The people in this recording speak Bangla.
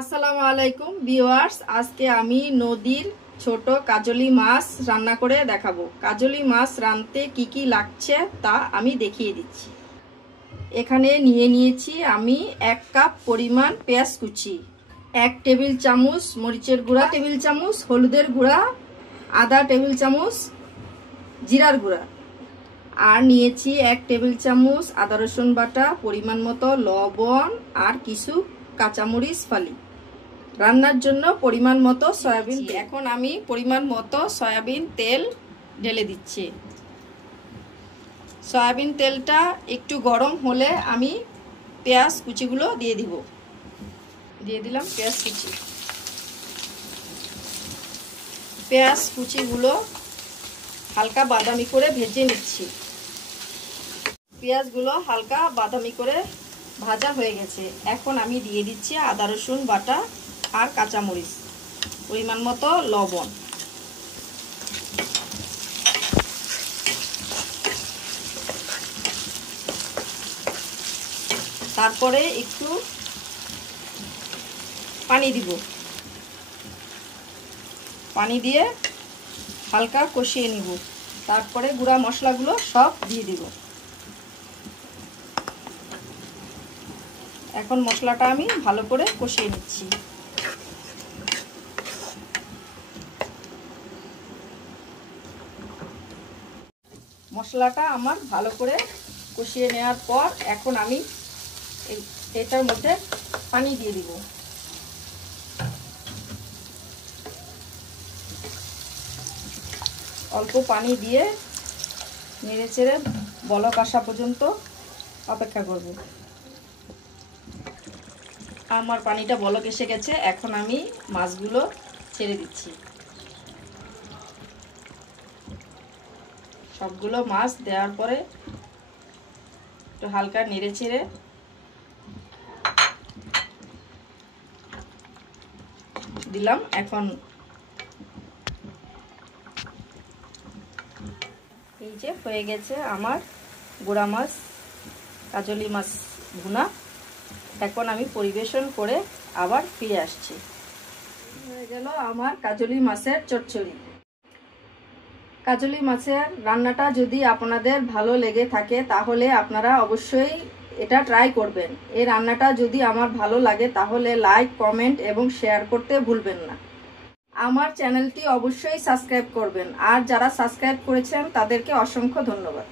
আসসালামু আলাইকুম ভিউয়ার্স, আজকে আমি নদীর ছোট কাজলি মাছ রান্না করে দেখাবো। কাজলি মাছ রাঁধতে কি কি লাগছে তা আমি দেখিয়ে দিচ্ছি। এখানে নিয়ে নিয়েছি আমি 1 কাপ পরিমাণ পেঁয়াজ কুচি, 1 টেবিল চামচ মরিচের গুঁড়া, টেবিল চামচ হলুদের গুঁড়া, আধা টেবিল চামচ জিরার গুঁড়া, আর নিয়েছি 1 টেবিল চামচ আদা রসুন বাটা, পরিমাণ মতো লবণ আর কিছু কাঁচামরিচ ফালি। রান্নার জন্য পরিমাণ মতো সয়াবিন। এখন আমি পরিমাণ মতো সয়াবিন তেল ঢেলে দিচ্ছি। সয়াবিন তেলটা একটু গরম হলে আমি পেঁয়াজ কুচিগুলো দিয়ে দিব। দিয়ে দিলাম পেঁয়াজ কুচি। পেঁয়াজ কুচিগুলো হালকা বাদামি করে ভেজে নিচ্ছি। পেঁয়াজগুলো হালকা বাদামি করে ভাজা হয়ে গেছে। এখন আমি দিয়ে দিচ্ছি আদা রসুন বাটা আর কাঁচামরিচ, পরিমাণ মতো লবণ। তারপরে একটু পানি দিব। পানি দিয়ে হালকা কষিয়ে নিব। তারপরে গুঁড়া মশলাগুলো সব দিয়ে দিব। এখন মশলাটা আমি ভালো করে কষিয়ে নিচ্ছি। মশলাটা আমার ভালো করে কষিয়ে নেওয়ার পর এখন আমি এটার মধ্যে পানি দিয়ে দিব। অল্প পানি দিয়ে নেড়ে চেড়ে বলক আসা পর্যন্ত অপেক্ষা করব। আমার পানিটা বলক এসে গেছে। এখন আমি মাছগুলো ছেড়ে দিচ্ছি। সবগুলো মাছ দেওয়ার পরে একটু হালকা নেড়ে চেড়ে দিলাম। এখন এই যে হয়ে গেছে আমার গুঁড়া মাছ কাজলি মাছ ভুনা। এখন আমি পরিবেশন করে আবার ফিরে আসছি। হয়ে গেল আমার কাজলি মাছের চচ্চড়ি। কাজলি মাছের রান্নাটা যদি আপনাদের ভালো লেগে থাকে তাহলে আপনারা অবশ্যই এটা ট্রাই করবেন। এই রান্নাটা যদি আমার ভালো লাগে তাহলে লাইক, কমেন্ট এবং শেয়ার করতে ভুলবেন না। আমার চ্যানেলটি অবশ্যই সাবস্ক্রাইব করবেন। আর যারা সাবস্ক্রাইব করেছেন তাদেরকে অসংখ্য ধন্যবাদ।